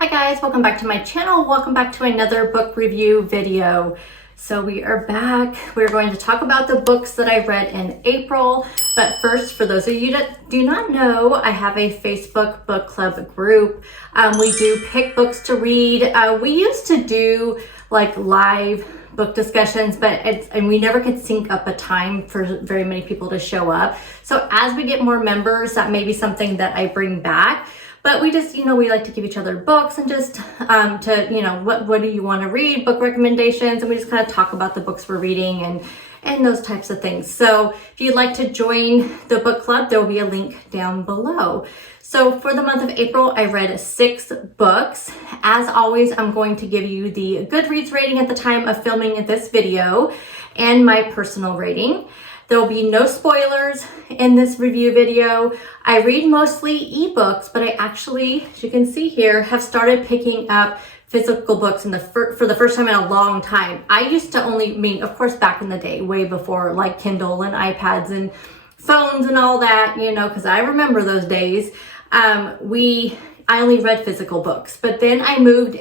Hi guys, welcome back to my channel. Welcome back to another book review video. So we are back. We're going to talk about the books that I read in April. But first, for those of you that do not know, I have a Facebook book club group. We do pick books to read. We used to do like live book discussions, and we never could sync up a time for very many people to show up. So as we get more members, that may be something that I bring back. But we just, we like to give each other books and just what do you want to read, book recommendations, and we just kind of talk about the books we're reading and those types of things. So if you'd like to join the book club, there will be a link down below. So for the month of April, I read 6 books. As always, I'm going to give you the Goodreads rating at the time of filming this video and my personal rating. There will be no spoilers in this review video. I read mostly ebooks, but I actually, as you can see here, have started picking up physical books for the first time in a long time. I used to only, of course, back in the day, way before like Kindle and iPads and phones and all that, because I remember those days. I only read physical books, but then I moved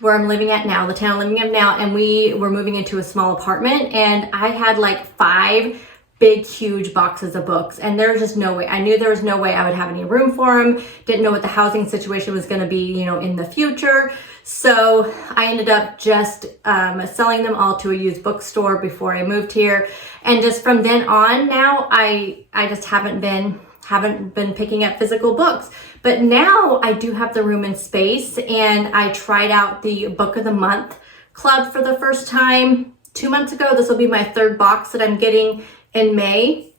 where I'm living at now, the town I'm living in now, and we were moving into a small apartment, and I had like 5 big, huge boxes of books, and there was just no way. I knew there was no way I would have any room for them. Didn't know what the housing situation was going to be, in the future. So I ended up just selling them all to a used bookstore before I moved here. And just from then on now, I just haven't been picking up physical books. But now I do have the room and space, and I tried out the Book of the Month Club for the first time 2 months ago. This will be my 3rd box that I'm getting in May.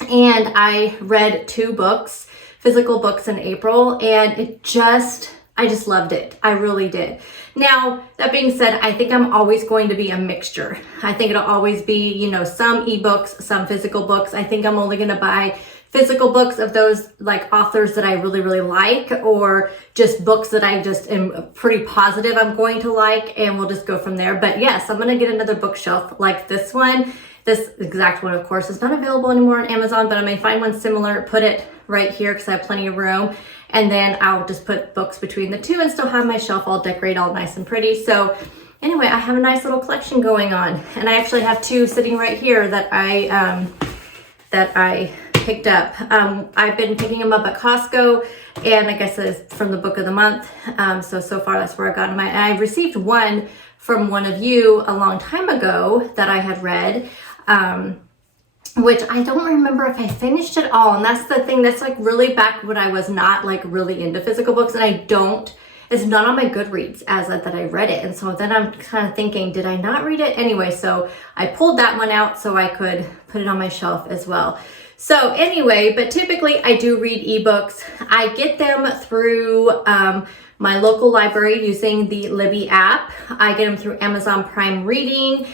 And I read 2 books, physical books in April, and I just loved it. I really did. Now, that being said, I think I'm always going to be a mixture. I think it'll always be, some ebooks, some physical books. I think I'm only going to buy physical books of those like authors that I really, really like, or just books that I just am pretty positive I'm going to like, and we'll just go from there. But yes, I'm going to get another bookshelf like this one. This exact one, of course, is not available anymore on Amazon, but I may find one similar, put it right here because I have plenty of room. And then I'll just put books between the two and still have my shelf all decorated all nice and pretty. So anyway, I have a nice little collection going on. And I actually have 2 sitting right here that I picked up. I've been picking them up at Costco, and I guess it's from the Book of the Month. So far that's where I got them. And I received one from one of you a long time ago that I had read, which I don't remember if I finished it all. And that's the thing, that's like really back when I was not like really into physical books, and it's not on my Goodreads as that I read it. And so then I'm kind of thinking, did I not read it? Anyway, so I pulled that one out so I could put it on my shelf as well. So anyway, but typically I do read ebooks. I get them through my local library using the Libby app. I get them through Amazon Prime Reading,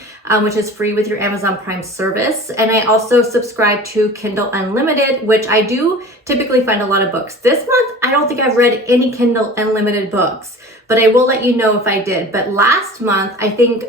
which is free with your Amazon Prime service. And I also subscribe to Kindle Unlimited, which I do typically find a lot of books. This month, I don't think I've read any Kindle Unlimited books, but I will let you know if I did. But last month, I think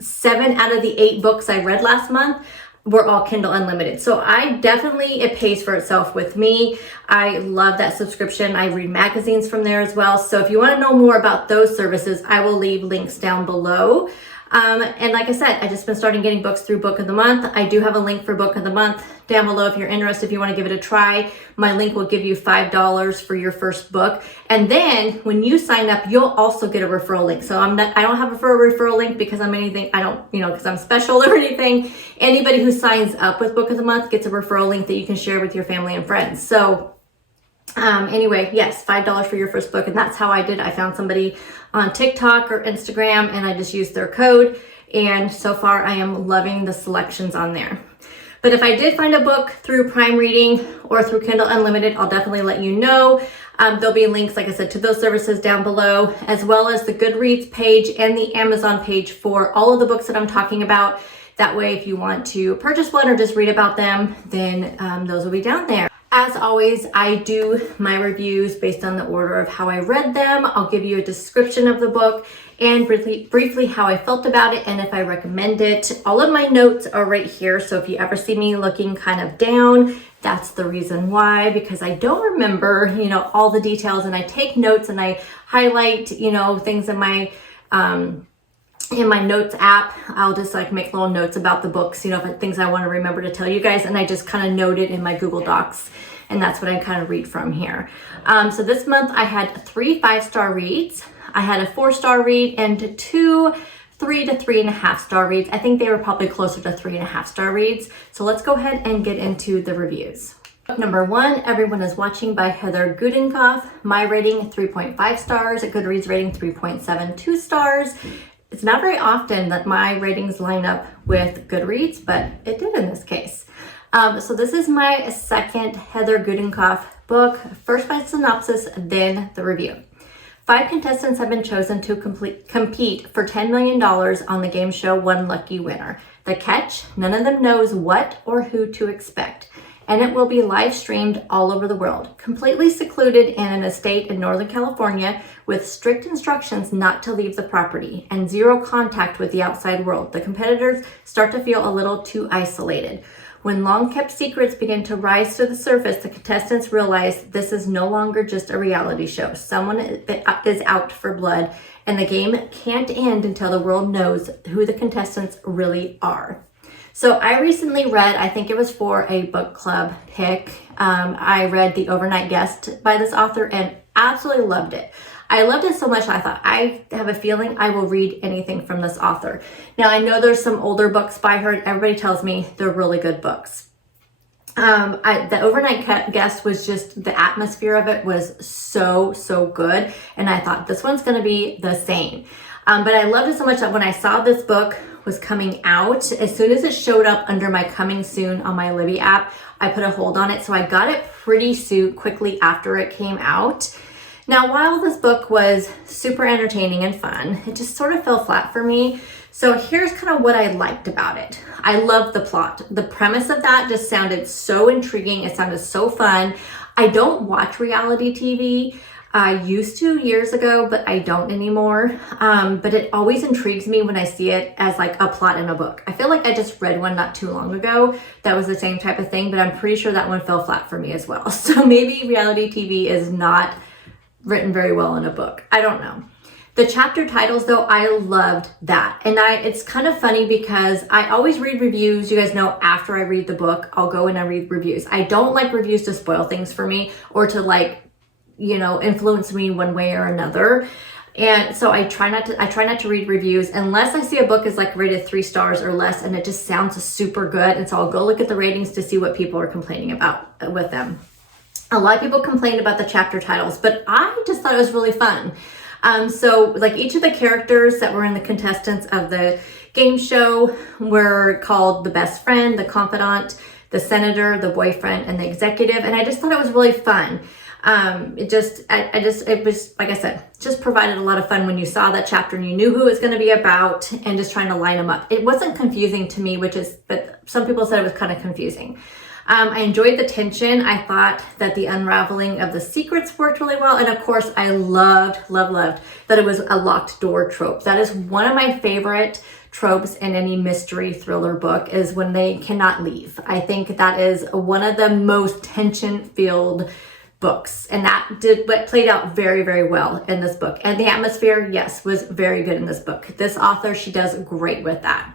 7 out of the 8 books I read last month were all Kindle Unlimited. So it pays for itself with me. I love that subscription. I read magazines from there as well. So if you want to know more about those services, I will leave links down below. And like I said, I just been starting getting books through Book of the Month. I do have a link for Book of the Month down below if you're interested, if you want to give it a try. My link will give you $5 for your first book. And then when you sign up, you'll also get a referral link. So I don't have a referral link because because I'm special or anything. Anybody who signs up with Book of the Month gets a referral link that you can share with your family and friends. So anyway, yes, $5 for your first book. And that's how I did. I found somebody on TikTok or Instagram, and I just used their code. And so far I am loving the selections on there. But if I did find a book through Prime Reading or through Kindle Unlimited, I'll definitely let you know. There'll be links, like I said, to those services down below, as well as the Goodreads page and the Amazon page for all of the books that I'm talking about. That way, if you want to purchase one or just read about them, then those will be down there. As always, I do my reviews based on the order of how I read them. I'll give you a description of the book and briefly how I felt about it and if I recommend it. All of my notes are right here, so if you ever see me looking kind of down, that's the reason why, because I don't remember, all the details, and I take notes and I highlight, things in my notes app. I'll just like make little notes about the books, things I want to remember to tell you guys, and I just kind of note it in my Google Docs, and that's what I kind of read from here. So this month I had 3 5-star reads, I had a 4-star read, and 2 3 to 3.5-star reads. I think they were probably closer to 3.5-star reads. So let's go ahead and get into the reviews. Book number 1, Everyone is Watching by Heather Gudenkoff. My rating 3.5 stars, a Goodreads rating 3.72 stars. It's not very often that my ratings line up with Goodreads, but it did in this case. So this is my second Heather Gudenkoff book. First my synopsis, then the review. 5 contestants have been chosen to compete for $10 million on the game show One Lucky Winner. The catch, none of them knows what or who to expect. And it will be live streamed all over the world, completely secluded in an estate in Northern California with strict instructions not to leave the property and 0 contact with the outside world. The competitors start to feel a little too isolated. When long-kept secrets begin to rise to the surface, the contestants realize this is no longer just a reality show. Someone is out for blood, and the game can't end until the world knows who the contestants really are. So I recently read, I think it was for a book club pick, I read The Overnight Guest by this author and absolutely loved it. I loved it so much I thought, I have a feeling I will read anything from this author. Now I know there's some older books by her and everybody tells me they're really good books. The Overnight Guest was just, the atmosphere of it was so good, and I thought this one's going to be the same. But I loved it so much that when I saw this book was coming out, as soon as it showed up under my coming soon on my Libby app, I put a hold on it. So I got it pretty quickly after it came out. Now, while this book was super entertaining and fun, it just sort of fell flat for me. So here's kind of what I liked about it. I loved the plot. The premise of that just sounded so intriguing. It sounded so fun. I don't watch reality TV. I used to years ago, but I don't anymore. But it always intrigues me when I see it as like a plot in a book. I feel like I just read one not too long ago that was the same type of thing, but I'm pretty sure that one fell flat for me as well. So maybe reality TV is not written very well in a book. I don't know. The chapter titles though, I loved that. And it's kind of funny because I always read reviews. You guys know after I read the book, I'll go and I read reviews. I don't like reviews to spoil things for me or to influence me one way or another. And so I try not to read reviews unless I see a book is like rated 3 stars or less and it just sounds super good. And so I'll go look at the ratings to see what people are complaining about with them. A lot of people complained about the chapter titles, but I just thought it was really fun. So like each of the characters that were in the contestants of the game show were called the best friend, the confidant, the senator, the boyfriend, and the executive. And I just thought it was really fun. It was, like I said, just provided a lot of fun when you saw that chapter and you knew who it was going to be about and just trying to line them up. It wasn't confusing to me, but some people said it was kind of confusing. I enjoyed the tension. I thought that the unraveling of the secrets worked really well. And of course, I loved that it was a locked door trope. That is one of my favorite tropes in any mystery thriller book is when they cannot leave. I think that is one of the most tension-filled books. And that played out very, very well in this book. And the atmosphere, yes, was very good in this book. This author, she does great with that.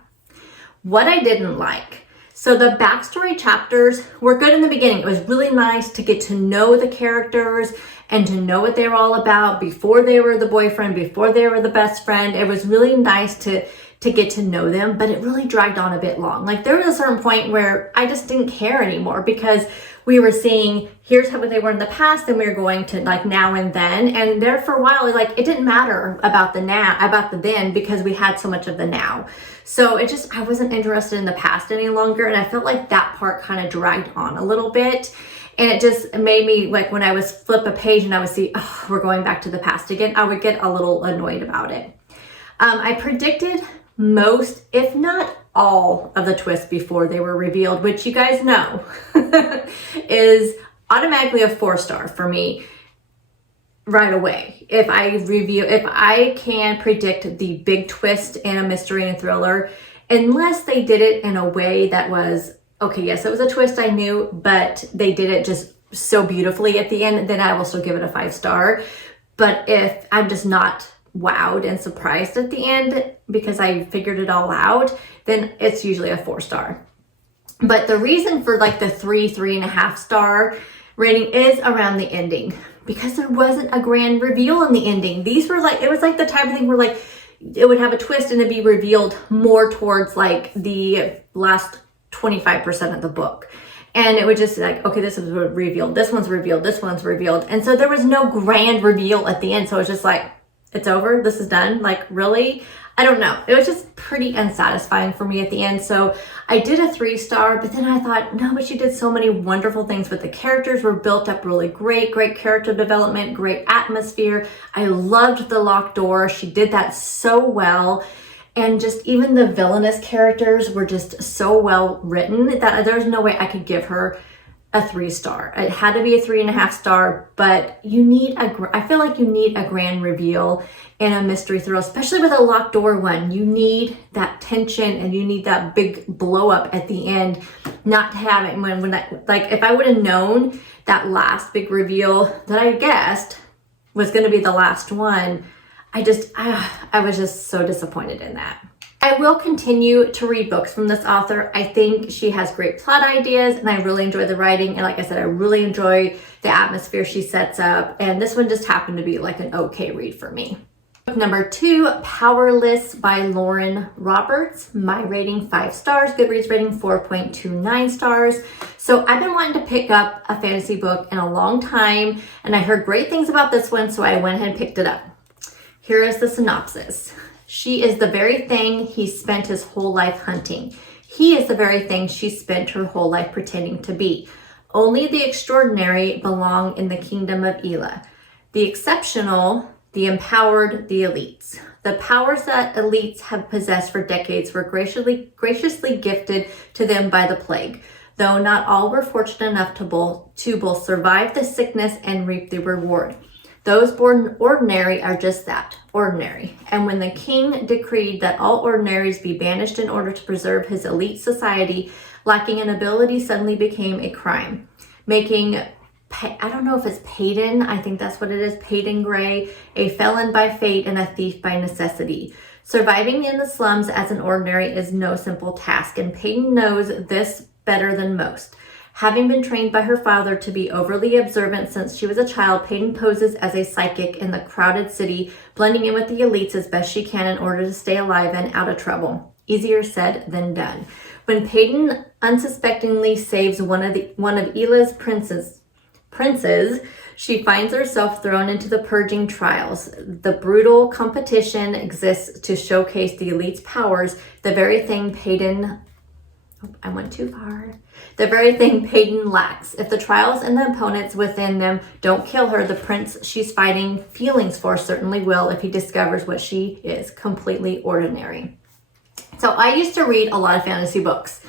What I didn't like, so the backstory chapters were good in the beginning. It was really nice to get to know the characters and to know what they were all about before they were the boyfriend, before they were the best friend. It was really nice to get to know them, but it really dragged on a bit long. Like there was a certain point where I just didn't care anymore because we were seeing here's how they were in the past and we were going to like now and then. And there for a while, like it didn't matter about the then because we had so much of the now. So I wasn't interested in the past any longer. And I felt like that part kind of dragged on a little bit. And it just made me like when I was flip a page and I would see, oh, we're going back to the past again, I would get a little annoyed about it. I predicted most, if not all of the twists before they were revealed, which you guys know is automatically a 4-star for me right away. If I can predict the big twist in a mystery and thriller, unless they did it in a way that was, okay, yes, it was a twist, I knew, but they did it just so beautifully at the end, then I will still give it a 5-star. But if I'm just not wowed and surprised at the end because I figured it all out, then it's usually a 4-star. But the reason for like the 3.5 star rating is around the ending, because there wasn't a grand reveal in the ending. These were like, it was like the type of thing where like it would have a twist and it'd be revealed more towards like the last 25% of the book. And it would just like, okay, this is revealed, this one's revealed, this one's revealed. And so there was no grand reveal at the end. So it was just like, it's over, this is done. Like, really? I don't know. It was just pretty unsatisfying for me at the end. So I did a 3-star, but then I thought, no, but she did so many wonderful things with the characters, were built up really great character development, great atmosphere. I loved the locked door. She did that so well. And just even the villainous characters were just so well written that there's no way I could give her a 3-star. It had to be a 3.5 star, but I feel like you need a grand reveal in a mystery thriller, especially with a locked door one. You need that tension and you need that big blow up at the end, not to have it like if I would have known that last big reveal that I guessed was going to be the last one, I was just so disappointed in that. I will continue to read books from this author. I think she has great plot ideas and I really enjoy the writing. And like I said, I really enjoy the atmosphere she sets up. And this one just happened to be like an okay read for me. Book number 2, Powerless by Lauren Roberts. My rating 5 stars, Goodreads rating 4.29 stars. So I've been wanting to pick up a fantasy book in a long time and I heard great things about this one, so I went ahead and picked it up. Here is the synopsis. She is the very thing he spent his whole life hunting. He is the very thing she spent her whole life pretending to be. Only the extraordinary belong in the kingdom of Elah. The exceptional, the empowered, the elites. The powers that elites have possessed for decades were graciously gifted to them by the plague, though not all were fortunate enough to both survive the sickness and reap the reward. Those born ordinary are just that, ordinary. And when the king decreed that all ordinaries be banished in order to preserve his elite society, lacking an ability suddenly became a crime, making, I don't know if it's Peyton, I think that's what it is, Peyton Gray, a felon by fate and a thief by necessity. Surviving in the slums as an ordinary is no simple task, and Peyton knows this better than most. Having been trained by her father to be overly observant since she was a child, Peyton poses as a psychic in the crowded city, blending in with the elites as best she can in order to stay alive and out of trouble. Easier said than done. When Peyton unsuspectingly saves one of Elah's princes, she finds herself thrown into the purging trials. The brutal competition exists to showcase the elite's powers, the very thing Peyton lacks. If the trials and the opponents within them don't kill her, the prince she's fighting feelings for certainly will if he discovers what she is, completely ordinary. So I used to read a lot of fantasy books,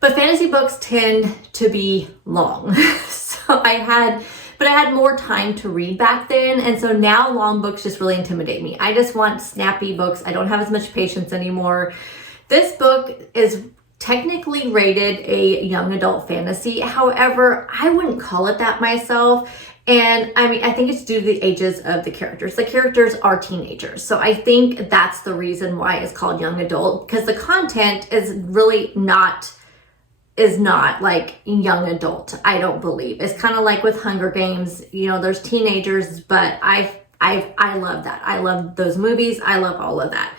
but fantasy books tend to be long. So I had more time to read back then. And so now long books just really intimidate me. I just want snappy books. I don't have as much patience anymore. This book is technically rated a young adult fantasy. However, I wouldn't call it that myself. And I mean, I think it's due to the ages of the characters. The characters are teenagers. So I think that's the reason why it's called young adult, because the content is really not like young adult, I don't believe. It's kind of like with Hunger Games, there's teenagers, but I love that. I love those movies. I love all of that.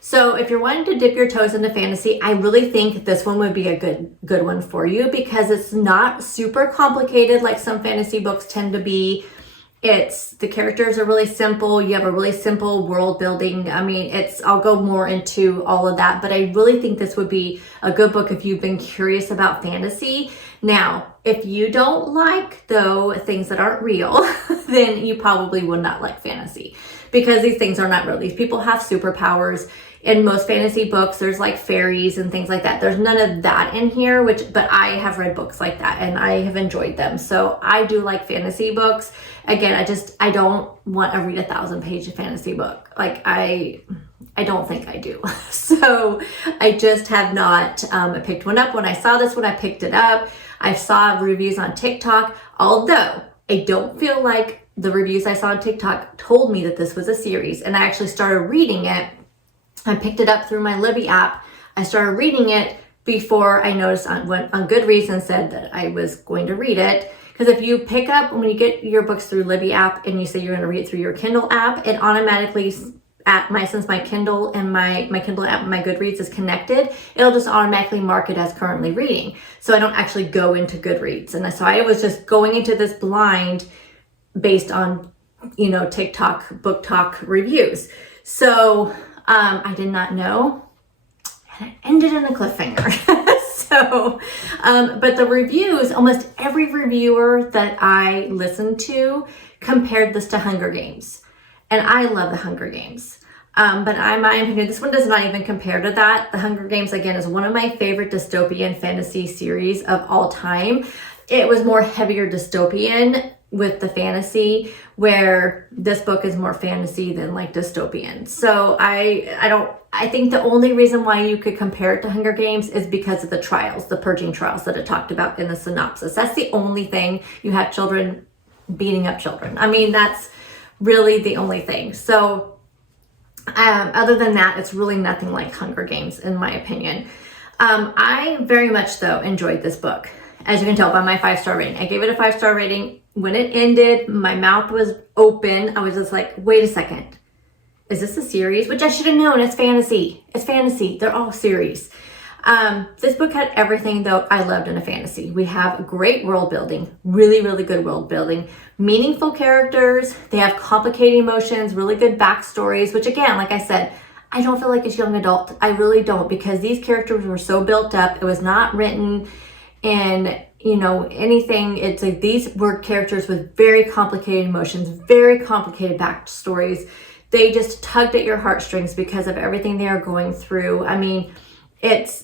So if you're wanting to dip your toes into fantasy, I really think this one would be a good one for you, because it's not super complicated like some fantasy books tend to be. The characters are really simple. You have a really simple world building. I mean, I'll go more into all of that, but I really think this would be a good book if you've been curious about fantasy. Now, if you don't like, though, things that aren't real, then you probably would not like fantasy, because these things are not real. These people have superpowers. in most fantasy books, there's like fairies and things like that. There's none of that in here, but I have read books like that and I have enjoyed them. So I do like fantasy books. Again, I don't want to read a 1,000-page fantasy book. Like I don't think I do. So I just have not picked one up. When I saw this one, I picked it up. I saw reviews on TikTok, although I don't feel like the reviews I saw on TikTok told me that this was a series. And I actually started reading it. I picked it up through my Libby app. I started reading it before I noticed on Goodreads and said that I was going to read it. Because if you pick up, when you get your books through Libby app and you say you're going to read it through your Kindle app, it automatically, since my Kindle and my Kindle app and my Goodreads is connected, it'll just automatically mark it as currently reading. So I don't actually go into Goodreads. And so I was just going into this blind based on, TikTok, book talk reviews. So I did not know, and it ended in a cliffhanger. So, but the reviews, almost every reviewer that I listened to compared this to Hunger Games. And I love the Hunger Games. But in my opinion, this one does not even compare to that. The Hunger Games, again, is one of my favorite dystopian fantasy series of all time. It was more heavier dystopian with the fantasy, where this book is more fantasy than like dystopian. So I think the only reason why you could compare it to Hunger Games is because of the trials, the purging trials that it talked about in the synopsis. That's the only thing. You have children beating up children. I mean, that's really the only thing. So other than that, it's really nothing like Hunger Games, in my opinion. I very much, though, enjoyed this book. As you can tell by my 5-star rating. I gave it a 5-star rating. When it ended, my mouth was open. I was just like, wait a second. Is this a series? Which I should have known. It's fantasy. It's fantasy. They're all series. This book had everything, though, I loved in a fantasy. We have great world building. Really, really good world building. Meaningful characters. They have complicated emotions. Really good backstories. Which, again, like I said, I don't feel like it's young adult. I really don't. Because these characters were so built up. It was not written in anything. It's like these were characters with very complicated emotions, very complicated backstories. They just tugged at your heartstrings because of everything they are going through. I mean,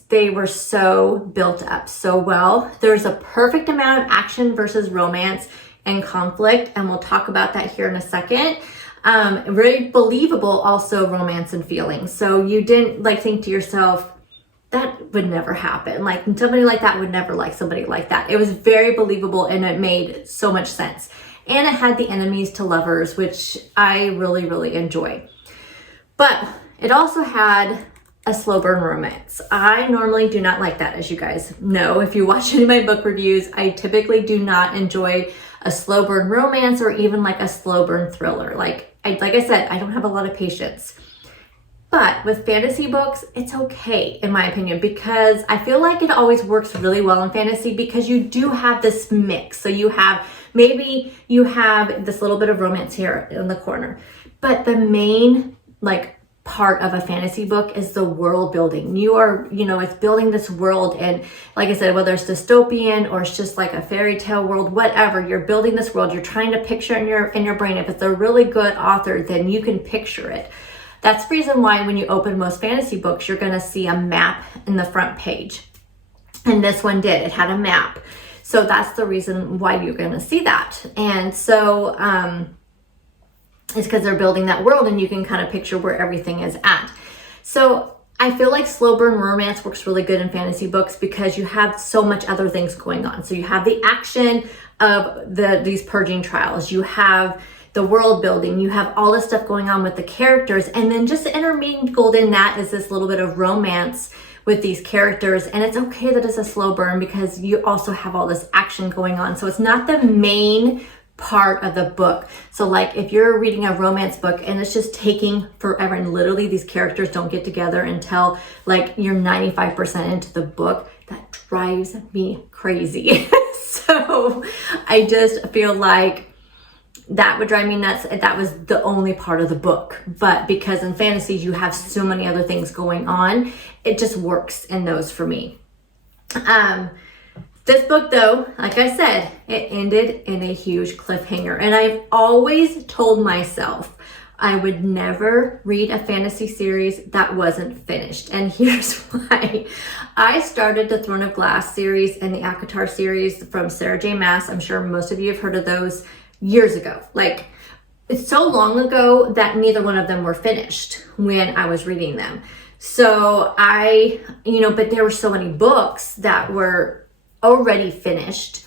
they were so built up so well. There's a perfect amount of action versus romance and conflict, and we'll talk about that here in a second. Very believable also romance and feelings. So you didn't think to yourself, that would never happen. Like somebody like that would never like somebody like that. It was very believable and it made so much sense. And it had the enemies to lovers, which I really, really enjoy. But it also had a slow burn romance. I normally do not like that, as you guys know. If you watch any of my book reviews, I typically do not enjoy a slow burn romance or even like a slow burn thriller. Like I said, I don't have a lot of patience. But with fantasy books, it's okay, in my opinion, because I feel like it always works really well in fantasy because you do have this mix. So maybe you have this little bit of romance here in the corner, but the main part of a fantasy book is the world building. You are, it's building this world. And like I said, whether it's dystopian or it's just like a fairy tale world, whatever, you're building this world. You're trying to picture it in your brain. If it's a really good author, then you can picture it. That's the reason why when you open most fantasy books, you're going to see a map in the front page. And this one did. It had a map. So that's the reason why you're going to see that. And so it's because they're building that world and you can kind of picture where everything is at. So I feel like slow burn romance works really good in fantasy books because you have so much other things going on. So you have the action of these purging trials. You have the world building, you have all this stuff going on with the characters, and then just intermingled in that is this little bit of romance with these characters. And it's okay that it's a slow burn because you also have all this action going on. So it's not the main part of the book. So like if you're reading a romance book and it's just taking forever and literally these characters don't get together until like you're 95% into the book, that drives me crazy. So I just feel like that would drive me nuts if that was the only part of the book. But because in fantasies you have so many other things going on, it just works in those for me. This book, though, like I said, it ended in a huge cliffhanger. And I've always told myself I would never read a fantasy series that wasn't finished. And here's why. I started the Throne of Glass series and the ACOTAR series from Sarah J. Maas. I'm sure most of you have heard of those years ago. Like, it's so long ago that neither one of them were finished when I was reading them. So but there were so many books that were already finished.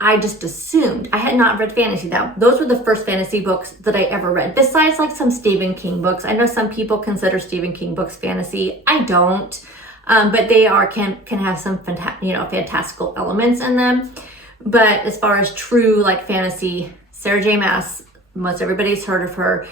I just assumed. I had not read fantasy. Those were the first fantasy books that I ever read, besides like some Stephen King books. I know some people consider Stephen King books fantasy. I don't, but they can have some fantastical elements in them. But as far as true like fantasy, Sarah J. Maas, most everybody's heard of her.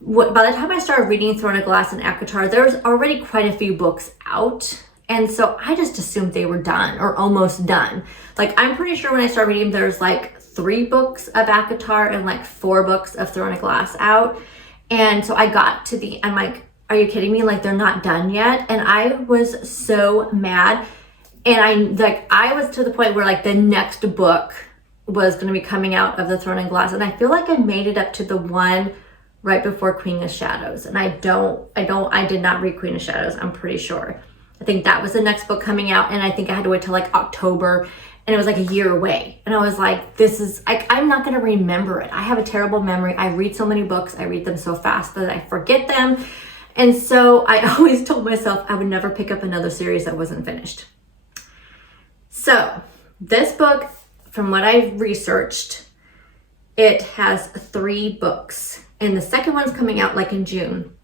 By the time I started reading Throne of Glass and ACOTAR, there was already quite a few books out. And so I just assumed they were done or almost done. Like, I'm pretty sure when I started reading, there's like 3 books of ACOTAR and like 4 books of Throne of Glass out. And so I got to I'm like, are you kidding me? Like, they're not done yet. And I was so mad. And I was to the point where like the next book was going to be coming out of the Throne of Glass. And I feel like I made it up to the one right before Queen of Shadows. And I did not read Queen of Shadows, I'm pretty sure. I think that was the next book coming out, and I think I had to wait till like October, and it was like a year away. And I was like, this is, I'm not gonna remember it. I have a terrible memory. I read so many books, I read them so fast that I forget them. And so I always told myself I would never pick up another series that wasn't finished. So this book, from what I've researched, it has 3 books, and the second one's coming out like in June.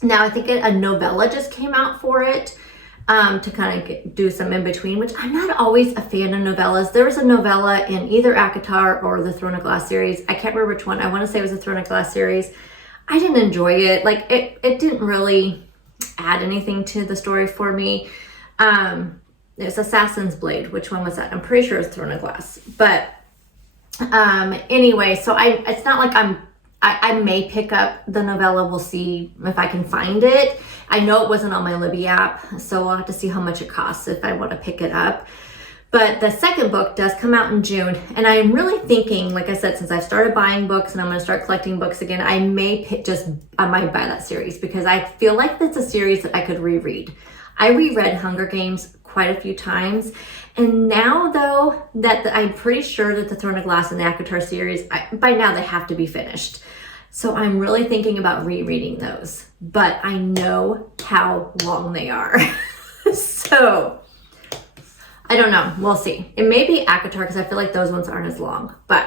Now I think a novella just came out for it, to kind of do some in between, which I'm not always a fan of novellas. There was a novella in either ACOTAR or the Throne of Glass series. I can't remember which one. I want to say it was the Throne of Glass series. I didn't enjoy it. Like, it didn't really add anything to the story for me. It's Assassin's Blade. Which one was that? I'm pretty sure it's Throne of Glass. But anyway, so it's not like I may pick up the novella. We'll see if I can find it. I know it wasn't on my Libby app, so I'll have to see how much it costs if I want to pick it up. But the second book does come out in June, and I'm really thinking, like I said, since I've started buying books and I'm going to start collecting books again, I might buy that series, because I feel like that's a series that I could reread. I reread Hunger Games quite a few times, and now though that I'm pretty sure that the Throne of Glass and the ACOTAR series, by now they have to be finished. So I'm really thinking about rereading those, but I know how long they are. So I don't know. We'll see. It may be ACOTAR, because I feel like those ones aren't as long. But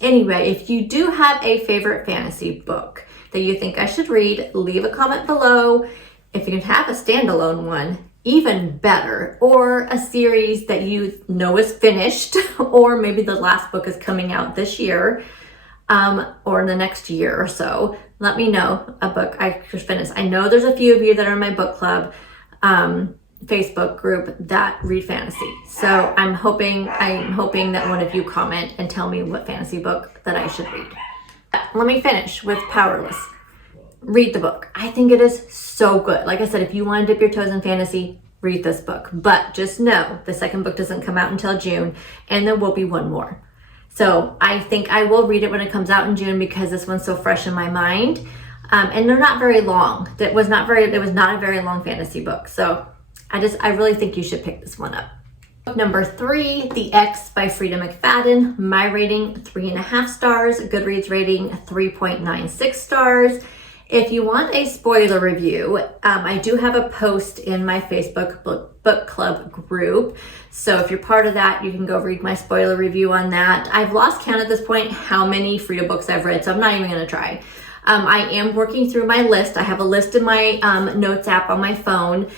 anyway, if you do have a favorite fantasy book that you think I should read, leave a comment below. If you can have a standalone one, even better, or a series that you know is finished, or maybe the last book is coming out this year, or in the next year or so, let me know a book I just finished. I know there's a few of you that are in my book club Facebook group that read fantasy. So I'm hoping that one of you comment and tell me what fantasy book that I should read. Let me finish with Powerless. Read the book. I think it is so good. Like I said, if you want to dip your toes in fantasy, read this book. But just know the second book doesn't come out until June, and there will be one more. So I think I will read it when it comes out in June, because this one's so fresh in my mind. And they're not very long. It was not a very long fantasy book. So I really think you should pick this one up. Book number 3, The X by Frida McFadden. My rating, 3.5 stars. Goodreads rating, 3.96 stars. If you want a spoiler review, I do have a post in my Facebook book club group. So if you're part of that, you can go read my spoiler review on that. I've lost count at this point how many Frida books I've read, so I'm not even going to try. I am working through my list. I have a list in my notes app on my phone,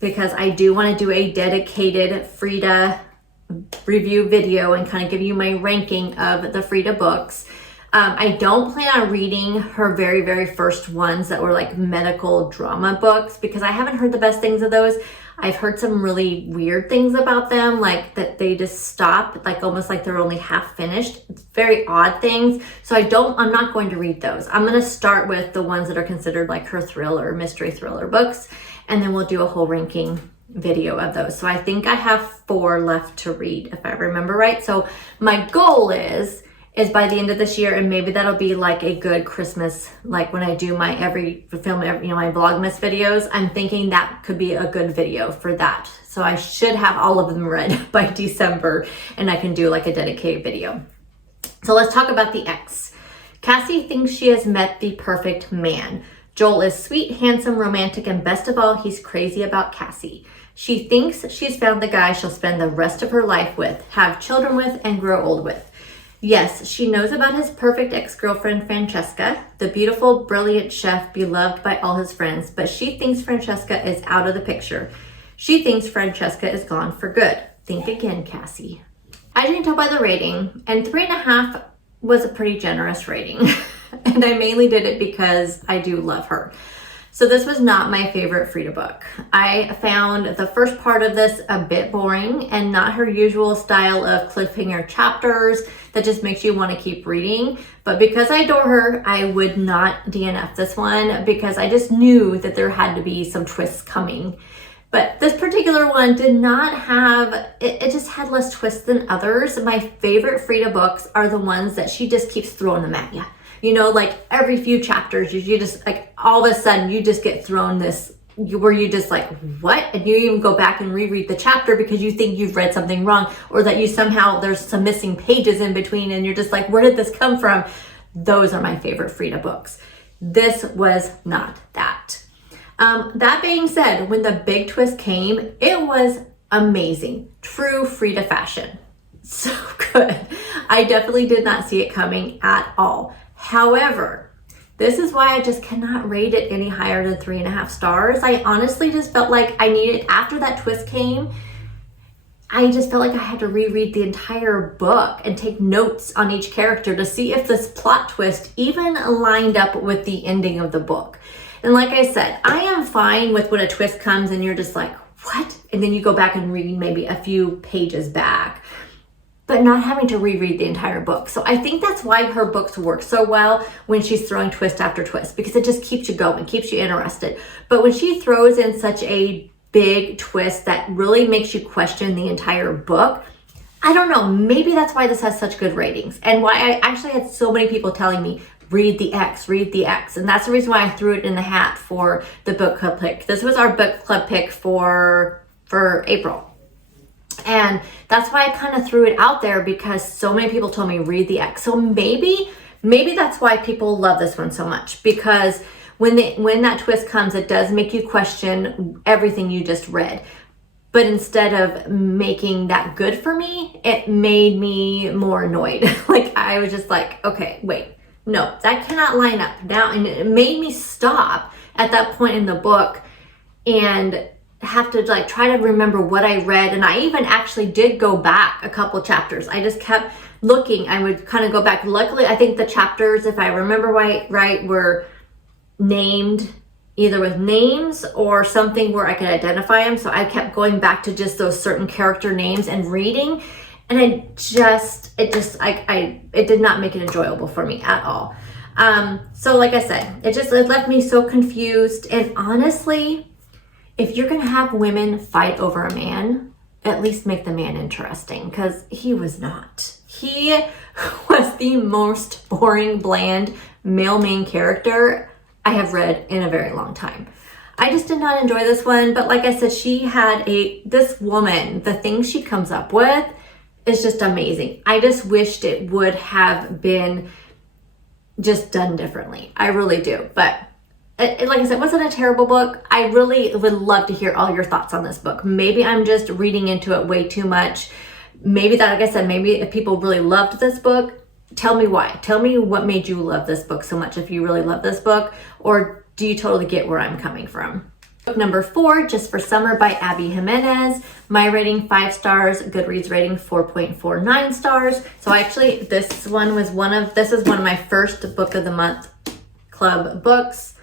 because I do want to do a dedicated Frida review video and kind of give you my ranking of the Frida books. I don't plan on reading her very, very first ones that were like medical drama books, because I haven't heard the best things of those. I've heard some really weird things about them, like that they just stop, like almost like they're only half finished. It's very odd things. So I'm not going to read those. I'm going to start with the ones that are considered like her thriller, mystery thriller books, and then we'll do a whole ranking video of those. So I think I have 4 left to read, if I remember right. So my goal is is by the end of this year, and maybe that'll be like a good Christmas, like when I do my my Vlogmas videos. I'm thinking that could be a good video for that. So I should have all of them read by December, and I can do like a dedicated video. So let's talk about the ex. Cassie thinks she has met the perfect man. Joel is sweet, handsome, romantic, and best of all, he's crazy about Cassie. She thinks she's found the guy she'll spend the rest of her life with, have children with, and grow old with. Yes, she knows about his perfect ex-girlfriend, Francesca, the beautiful, brilliant chef beloved by all his friends, but she thinks Francesca is out of the picture. She thinks Francesca is gone for good. Think again, Cassie. As you can tell by the rating, and 3.5 was a pretty generous rating. And I mainly did it because I do love her. So this was not my favorite Frida book. I found the first part of this a bit boring and not her usual style of cliffhanger chapters that just makes you want to keep reading. But because I adore her, I would not DNF this one because I just knew that there had to be some twists coming. But this particular one did not have, it just had less twists than others. My favorite Frida books are the ones that she just keeps throwing them at you. You know, like every few chapters, you just like all of a sudden you just get thrown this, where you just like, what? And you even go back and reread the chapter because you think you've read something wrong, or that you somehow, there's some missing pages in between and you're just like, where did this come from? Those are my favorite Frida books. This was not that. That being said, when the big twist came, it was amazing. True Frida fashion. So good. I definitely did not see it coming at all. However, this is why I just cannot rate it any higher than 3.5 stars. I honestly just felt like I needed, after that twist came, I just felt like I had to reread the entire book and take notes on each character to see if this plot twist even lined up with the ending of the book. And like I said, I am fine with when a twist comes and you're just like, what? And then you go back and read maybe a few pages back, but not having to reread the entire book. So I think that's why her books work so well when she's throwing twist after twist, because it just keeps you going, keeps you interested. But when she throws in such a big twist that really makes you question the entire book, I don't know, maybe that's why this has such good ratings and why I actually had so many people telling me, read the X, read the X. And that's the reason why I threw it in the hat for the book club pick. This was our book club pick for April. And that's why I kind of threw it out there, because so many people told me read the X. So maybe that's why people love this one so much, because when that twist comes, it does make you question everything you just read. But instead of making that good for me, it made me more annoyed. Like I was just like, okay, wait, no, that cannot line up now. And it made me stop at that point in the book and have to like try to remember what I read. And I even actually did go back a couple chapters. I just kept looking. I would kind of go back. Luckily, I think the chapters, if I remember right, were named either with names or something where I could identify them. So I kept going back to just those certain character names and reading. And it did not make it enjoyable for me at all. So like I said, it left me so confused. And honestly, if you're going to have women fight over a man, at least make the man interesting, because he was not. He was the most boring, bland male main character I have read in a very long time. I just did not enjoy this one. But like I said, this woman, the things she comes up with is just amazing. I just wished it would have been just done differently. I really do. But like I said, it wasn't a terrible book. I really would love to hear all your thoughts on this book. Maybe I'm just reading into it way too much. Maybe that, like I said, maybe if people really loved this book, tell me why. Tell me what made you love this book so much if you really love this book, or do you totally get where I'm coming from? Book number 4, Just for Summer by Abby Jimenez. My rating 5 stars, Goodreads rating 4.49 stars. So actually this is one of my first book of the month club books.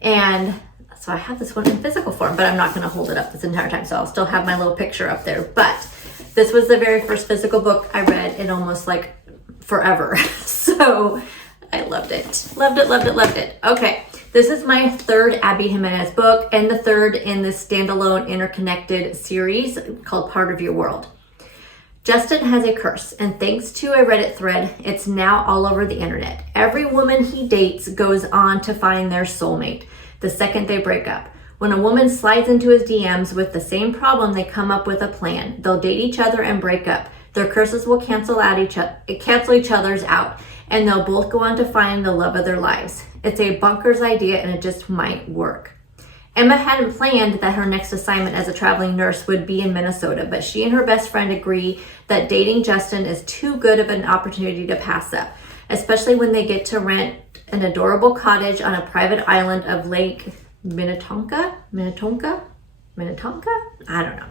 And so I have this one in physical form, but I'm not going to hold it up this entire time. So I'll still have my little picture up there. But this was the very first physical book I read in almost like forever. So I loved it. Loved it, loved it, loved it. Okay. This is my 3rd Abby Jimenez book and the 3rd in this standalone interconnected series called Part of Your World. Justin has a curse, and thanks to a Reddit thread, it's now all over the internet. Every woman he dates goes on to find their soulmate the second they break up. When a woman slides into his DMs with the same problem, they come up with a plan. They'll date each other and break up. Their curses will cancel each other's out, and they'll both go on to find the love of their lives. It's a bonkers idea, and it just might work. Emma hadn't planned that her next assignment as a traveling nurse would be in Minnesota, but she and her best friend agree that dating Justin is too good of an opportunity to pass up, especially when they get to rent an adorable cottage on a private island of Lake Minnetonka? I don't know.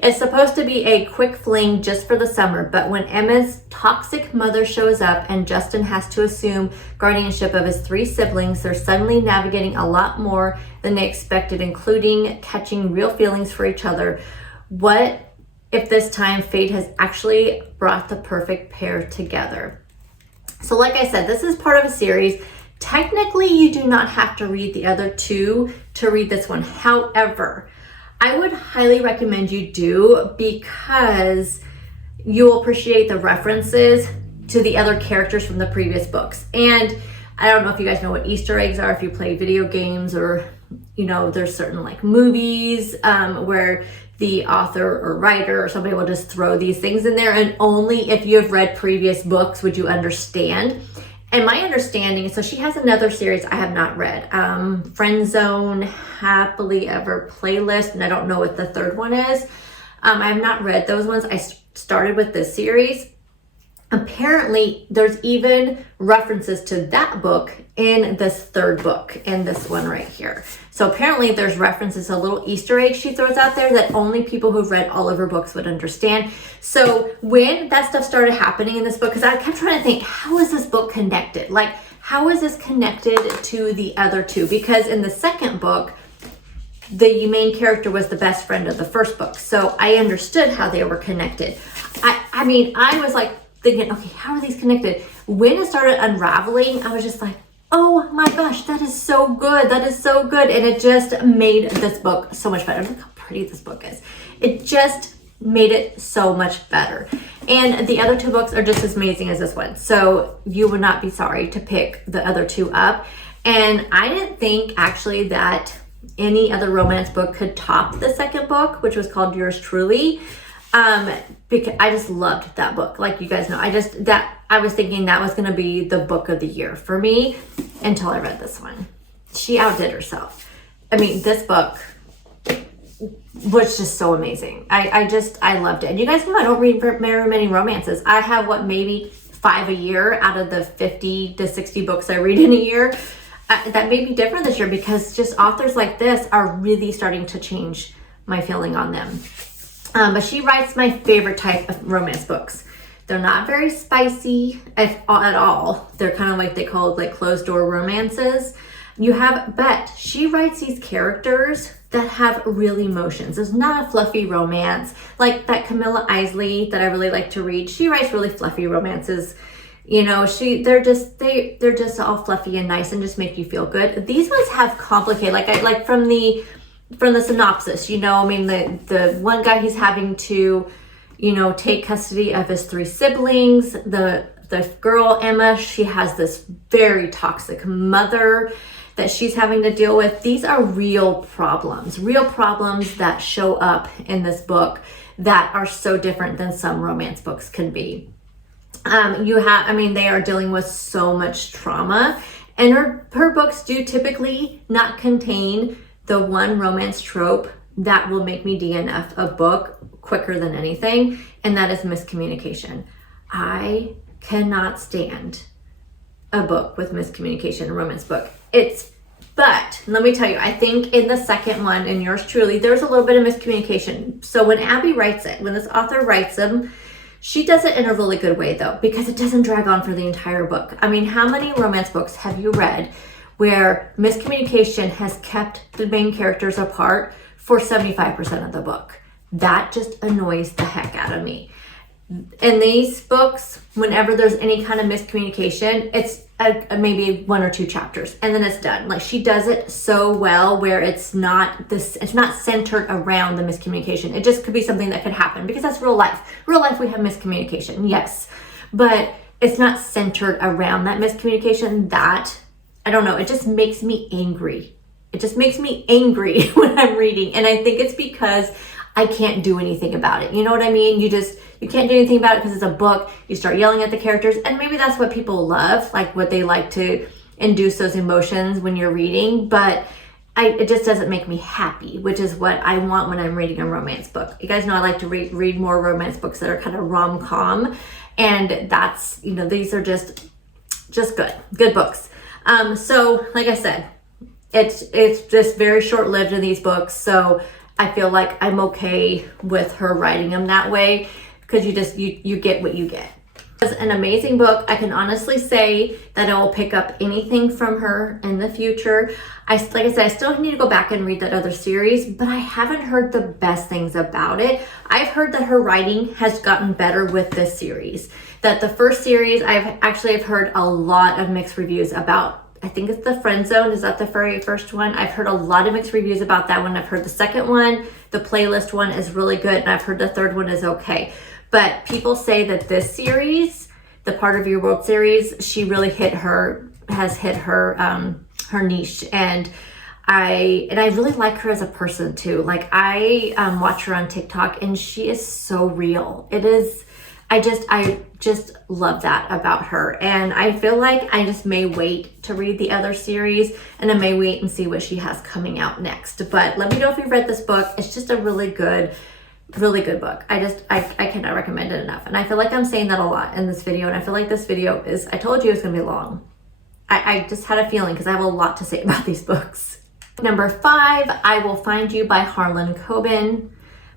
It's supposed to be a quick fling just for the summer, but when Emma's toxic mother shows up and Justin has to assume guardianship of his 3 siblings, they're suddenly navigating a lot more than they expected, including catching real feelings for each other. What if this time fate has actually brought the perfect pair together? So like I said, this is part of a series. Technically, you do not have to read the other 2 to read this one. However, I would highly recommend you do, because you will appreciate the references to the other characters from the previous books. And I don't know if you guys know what Easter eggs are, if you play video games, or, you know, there's certain like movies where the author or writer or somebody will just throw these things in there, and only if you have read previous books would you understand. And my understanding, so she has another series I have not read, Friend Zone, Happily Ever Playlist, and I don't know what the third one is. I have not read those ones. I started with this series. Apparently, there's even references to that book in this third book, in this one right here. So apparently there's references, a little Easter egg she throws out there that only people who've read all of her books would understand. So when that stuff started happening in this book, because I kept trying to think, how is this book connected? Like, how is this connected to the other 2? Because in the second book, the main character was the best friend of the first book. So I understood how they were connected. I mean, I was like thinking, okay, how are these connected? When it started unraveling, I was just like, oh my gosh, that is so good. That is so good. And it just made this book so much better. Look how pretty this book is. It just made it so much better. And the other 2 books are just as amazing as this one. So you would not be sorry to pick the other 2 up. And I didn't think actually that any other romance book could top the second book, which was called Yours Truly. Because I just loved that book. Like you guys know, I was thinking that was going to be the book of the year for me until I read this one. She outdid herself. I mean, this book was just so amazing. I loved it. And you guys know I don't read very many romances. I have maybe 5 a year out of the 50 to 60 books I read in a year. That may be different this year because just authors like this are really starting to change my feeling on them. But she writes my favorite type of romance books. They're not very spicy at all. They're kind of like, they call it like closed door romances. But she writes these characters that have real emotions. It's not a fluffy romance like that Camilla Isley that I really like to read. She writes really fluffy romances. You know, they're just all fluffy and nice and just make you feel good. These ones have complicated, like from the synopsis, you know, I mean, the one guy, he's having to, you know, take custody of his 3 siblings. The girl, Emma, she has this very toxic mother that she's having to deal with. These are real problems that show up in this book that are so different than some romance books can be. They are dealing with so much trauma, and her books do typically not contain the one romance trope that will make me DNF a book quicker than anything, and that is miscommunication. I cannot stand a book with miscommunication, a romance book. But let me tell you, I think in the second one, in Yours Truly, there's a little bit of miscommunication. So when Abby writes it, when this author writes them, she does it in a really good way though, because it doesn't drag on for the entire book. I mean, how many romance books have you read where miscommunication has kept the main characters apart for 75% of the book? That just annoys the heck out of me. In these books, whenever there's any kind of miscommunication, maybe 1 or 2 chapters, and then it's done. Like, she does it so well where it's not centered around the miscommunication. It just could be something that could happen, because that's real life. Real life, we have miscommunication, yes, but it's not centered around that miscommunication. That, I don't know, it just makes me angry. It just makes me angry when I'm reading, and I think it's because I can't do anything about it. You know what I mean? You can't do anything about it because it's a book. You start yelling at the characters, and maybe that's what people love, like what they like to induce those emotions when you're reading, but it just doesn't make me happy, which is what I want when I'm reading a romance book. You guys know I like to read more romance books that are kind of rom-com, and that's, you know, these are just good books. So like I said, it's just very short-lived in these books, so I feel like I'm okay with her writing them that way, because you get what you get. It's an amazing book. I can honestly say that I will pick up anything from her in the future. Like I said, I still need to go back and read that other series, but I haven't heard the best things about it. I've heard that her writing has gotten better with this series. That the first series, I've heard a lot of mixed reviews about. I think it's The Friend Zone. Is that the very first one? I've heard a lot of mixed reviews about that one. I've heard the second one, the playlist one, is really good, and I've heard the third one is okay. But people say that this series, the Part of Your World series, she really has hit her niche, and I really like her as a person too. Like, I watch her on TikTok, and she is so real. It is. I just love that about her, and I feel like I just may wait to read the other series, and I may wait and see what she has coming out next. But let me know if you've read this book. It's just a really good book. I cannot recommend it enough, and I feel like I'm saying that a lot in this video, and I feel like this video is, I told you it's gonna be long. I just had a feeling, because I have a lot to say about these books. Number 5, I Will Find You by Harlan Coben.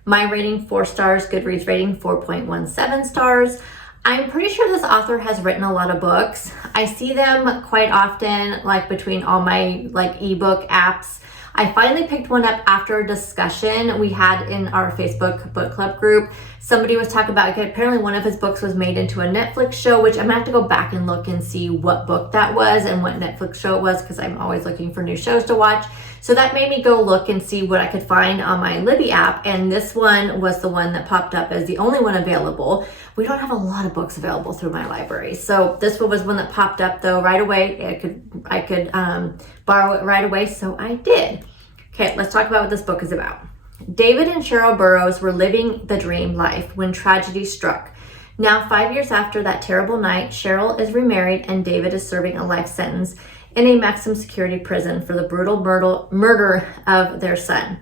My rating 4 stars, Goodreads rating 4.17 stars. I'm pretty sure this author has written a lot of books. I see them quite often, like between all my ebook apps. I finally picked one up after a discussion we had in our Facebook book club group. Somebody was talking about, apparently one of his books was made into a Netflix show, which I'm gonna have to go back and look and see what book that was and what Netflix show it was, because I'm always looking for new shows to watch. So that made me go look and see what I could find on my Libby app, and this one was the one that popped up as the only one available. We don't have a lot of books available through my library, so this one was one that popped up though right away. I could borrow it right away, so I did. Okay, let's talk about what this book is about. David and Cheryl Burrows were living the dream life when tragedy struck. Now, 5 years after that terrible night, Cheryl is remarried and David is serving a life sentence in a maximum security prison for the brutal murder of their son.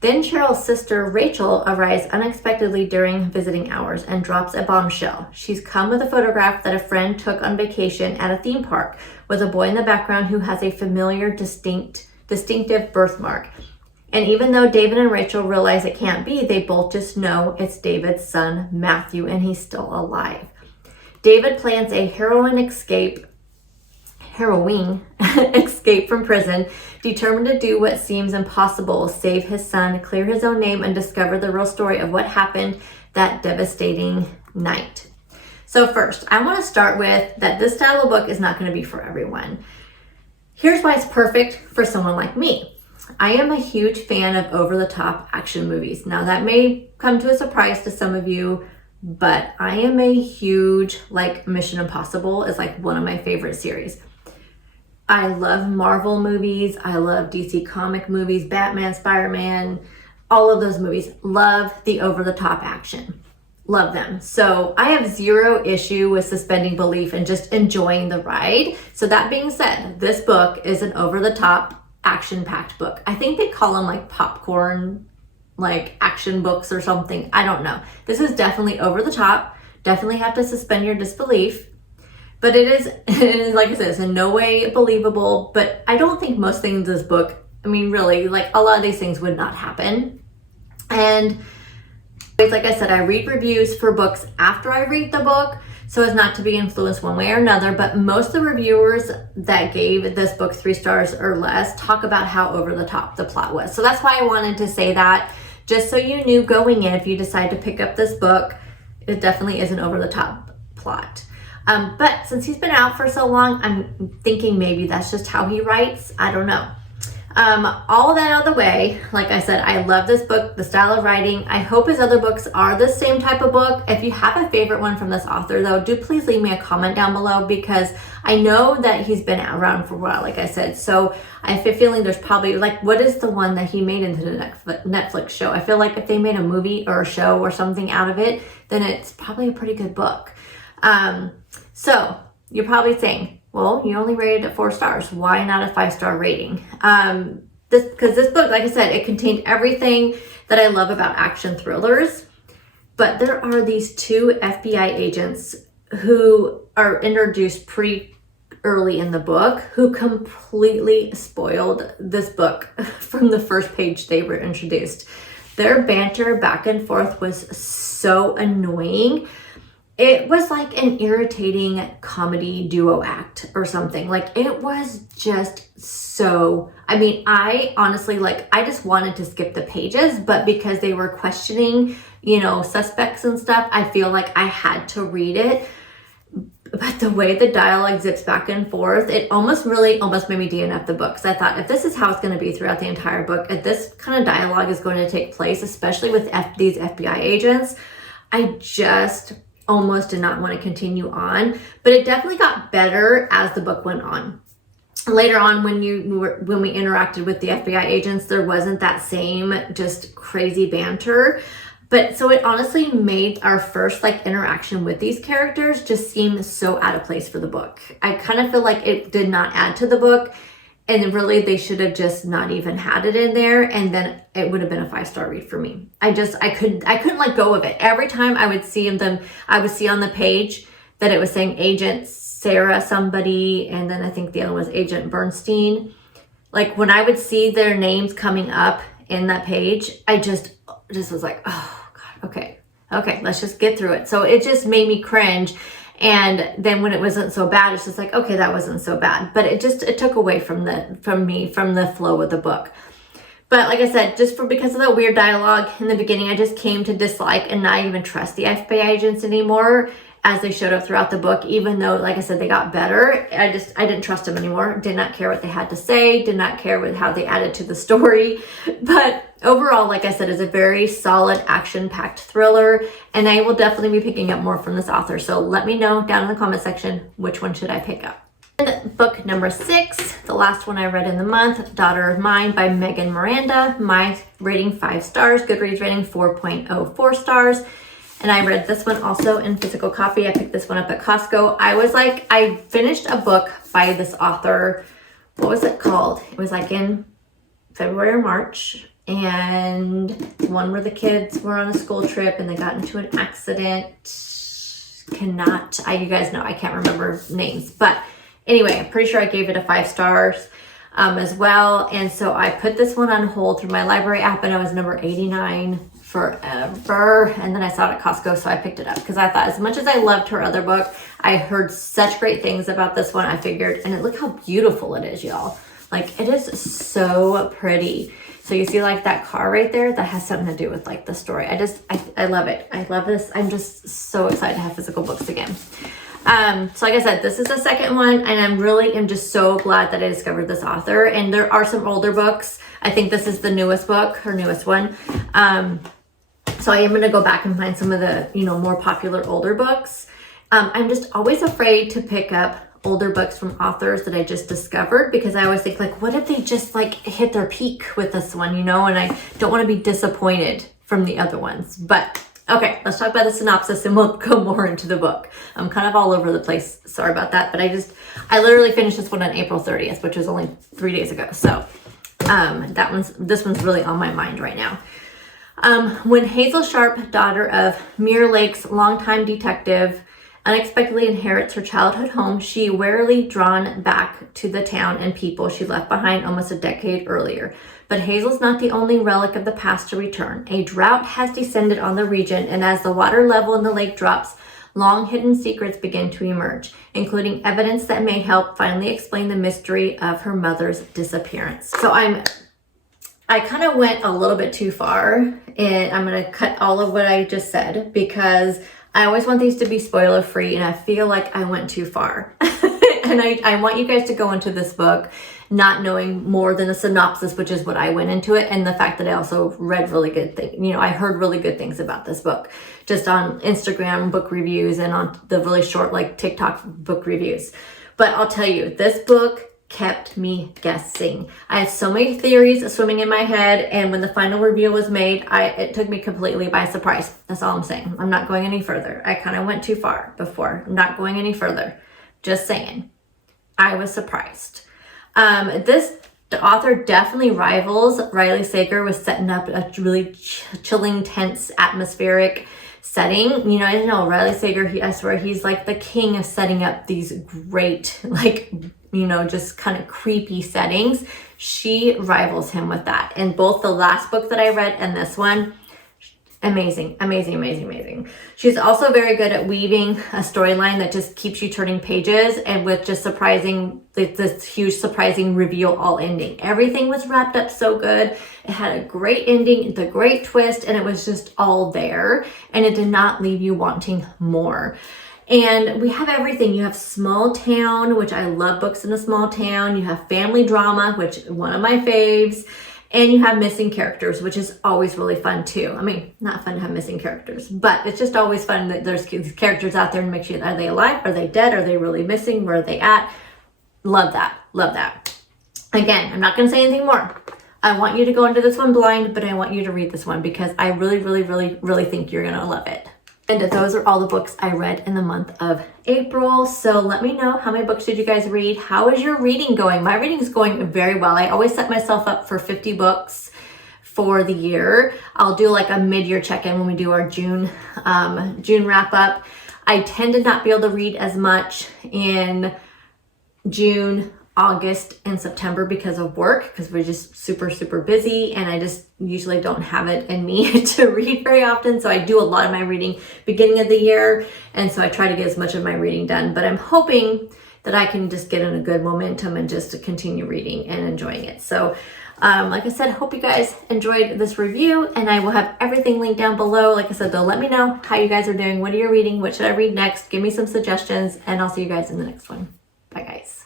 Then Cheryl's sister, Rachel, arrives unexpectedly during visiting hours and drops a bombshell. She's come with a photograph that a friend took on vacation at a theme park, with a boy in the background who has a familiar, distinctive birthmark. And even though David and Rachel realize it can't be, they both just know it's David's son, Matthew, and he's still alive. David plans a harrowing escape from prison, determined to do what seems impossible, save his son, clear his own name, and discover the real story of what happened that devastating night. So first, I want to start with that this style of book is not going to be for everyone. Here's why it's perfect for someone like me. I am a huge fan of over-the-top action movies. Now, that may come to a surprise to some of you, but I am a huge, Mission Impossible is one of my favorite series. I love Marvel movies. I love DC comic movies, Batman, Spider-Man, all of those movies. Love the over-the-top action. Love them. So I have zero issue with suspending belief and just enjoying the ride. So that being said, this book is an over-the-top action-packed book. I think they call them popcorn, action books or something. I don't know. This is definitely over the top. Definitely have to suspend your disbelief. But it is, like I said, it's in no way believable. But I don't think most things in this book, really, a lot of these things would not happen. And like I said, I read reviews for books after I read the book, so as not to be influenced one way or another. But most of the reviewers that gave this book 3 stars or less talk about how over the top the plot was. So that's why I wanted to say that, just so you knew going in, if you decide to pick up this book, it definitely is an over the top plot. But since he's been out for so long, I'm thinking maybe that's just how he writes. I don't know. All that out of the way, like I said, I love this book, the style of writing. I hope his other books are the same type of book. If you have a favorite one from this author though, do please leave me a comment down below, because I know that he's been around for a while, like I said. So I have a feeling there's probably, like, what is the one that he made into the Netflix show? I feel like if they made a movie or a show or something out of it, then it's probably a pretty good book. So you're probably saying, well, you only rated it 4 stars. Why not a 5-star rating? Because this book, like I said, it contained everything that I love about action thrillers. But there are these 2 FBI agents who are introduced pretty early in the book who completely spoiled this book from the first page they were introduced. Their banter back and forth was so annoying. It was like an irritating comedy duo act or something. Like, it was just so, I mean, I honestly, like, I just wanted to skip the pages, but because they were questioning, you know, suspects and stuff, I feel like I had to read it. But the way the dialogue zips back and forth, it almost made me DNF the book. So I thought, if this is how it's going to be throughout the entire book, if this kind of dialogue is going to take place, especially with these FBI agents, I just almost did not want to continue on. But it definitely got better as the book went on. Later on, when we interacted with the FBI agents, there wasn't that same just crazy banter. But so it honestly made our first like interaction with these characters just seem so out of place for the book. I kind of feel like it did not add to the book, and really they should have just not even had it in there, and then it would have been a 5-star read for me. I couldn't let go of it. Every time I would see them, I would see on the page that it was saying Agent Sarah somebody, and then I think the other one was Agent Bernstein. Like, when I would see their names coming up in that page, I just was like, oh God, okay, let's just get through it. So it just made me cringe. And then when it wasn't so bad, it's just like, okay, that wasn't so bad. But it took away from the flow of the book. But like I said, because of the weird dialogue in the beginning, I just came to dislike and not even trust the FBI agents anymore as they showed up throughout the book. Even though, like I said, they got better, I didn't trust them anymore. Did not care what they had to say. Did not care with how they added to the story. But overall, like I said, is a very solid action-packed thriller, and I will definitely be picking up more from this author. So let me know down in the comment section, which one should I pick up. And book number 6, the last one I read in the month, Daughter of Mine by Megan Miranda. My rating 5 stars, Goodreads rating 4.04 stars. And I read this one also in physical copy. I picked this one up at Costco. I finished a book by this author. What was it called? It was like in February or March. And one where the kids were on a school trip and they got into an accident. You guys know, I can't remember names. But anyway, I'm pretty sure I gave it a 5 stars as well. And so I put this one on hold through my library app, and I was number 89 forever. And then I saw it at Costco, so I picked it up because I thought, as much as I loved her other book, I heard such great things about this one. I figured, and look how beautiful it is, y'all. Like, it is so pretty. So you see like that car right there, that has something to do with like the story. I love it. I love this. I'm just so excited to have physical books again. So like I said, this is the second one, and I'm just so glad that I discovered this author. And there are some older books. I think this is the newest book, her newest one. So I am going to go back and find some of the, more popular older books. I'm just always afraid to pick up older books from authors that I just discovered, because I always think, like, what if they just like hit their peak with this one, and I don't want to be disappointed from the other ones. But okay, let's talk about the synopsis and we'll go more into the book. I'm kind of all over the place. Sorry about that. But I literally finished this one on April 30th, which was only 3 days ago. So this one's really on my mind right now. When Hazel Sharp, daughter of Mirror Lake's longtime detective, unexpectedly inherits her childhood home, she warily drawn back to the town and people she left behind almost a decade earlier. But Hazel's not the only relic of the past to return. A drought has descended on the region, and as the water level in the lake drops, long-hidden secrets begin to emerge, including evidence that may help finally explain the mystery of her mother's disappearance. So I kind of went a little bit too far, and I'm going to cut all of what I just said, because I always want these to be spoiler free, and I feel like I went too far. And I want you guys to go into this book not knowing more than a synopsis, which is what I went into it, and the fact that I also read really good things. You know, I heard really good things about this book just on Instagram book reviews and on the really short like TikTok book reviews. But I'll tell you, this book kept me guessing. I had so many theories swimming in my head, and when the final reveal was made, it took me completely by surprise. That's all I'm saying. I'm not going any further. I kind of went too far before. I'm not going any further. Just saying. I was surprised. The author definitely rivals Riley Sager with setting up a really chilling, tense, atmospheric setting. You know, I know Riley Sager, I swear he's like the king of setting up these great, like, you know, just kind of creepy settings. She rivals him with that. And both the last book that I read and this one, amazing, amazing, amazing, amazing. She's also very good at weaving a storyline that just keeps you turning pages, and with just surprising, this huge surprising reveal all ending. Everything was wrapped up so good. It had a great ending, the great twist, and it was just all there, and it did not leave you wanting more. And we have everything. You have small town, which I love books in a small town. You have family drama, which one of my faves. And you have missing characters, which is always really fun too. I mean, not fun to have missing characters, but it's just always fun that there's these characters out there and make sure, are they alive? Are they dead? Are they really missing? Where are they at? Love that. Love that. Again, I'm not going to say anything more. I want you to go into this one blind, but I want you to read this one because I really, really, really, really think you're going to love it. And those are all the books I read in the month of April. So let me know, how many books did you guys read? How is your reading going? My reading is going very well. I always set myself up for 50 books for the year. I'll do like a mid-year check-in when we do our June wrap up. I tend to not be able to read as much in June, August, and September because of work, because we're just super, super busy, and I just usually don't have it in me to read very often. So I do a lot of my reading beginning of the year, and so I try to get as much of my reading done, but I'm hoping that I can just get in a good momentum and just to continue reading and enjoying it. So like I said, hope you guys enjoyed this review, and I will have everything linked down below. Like I said, though, let me know how you guys are doing. What are you reading? What should I read next? Give me some suggestions, and I'll see you guys in the next one. Bye, guys.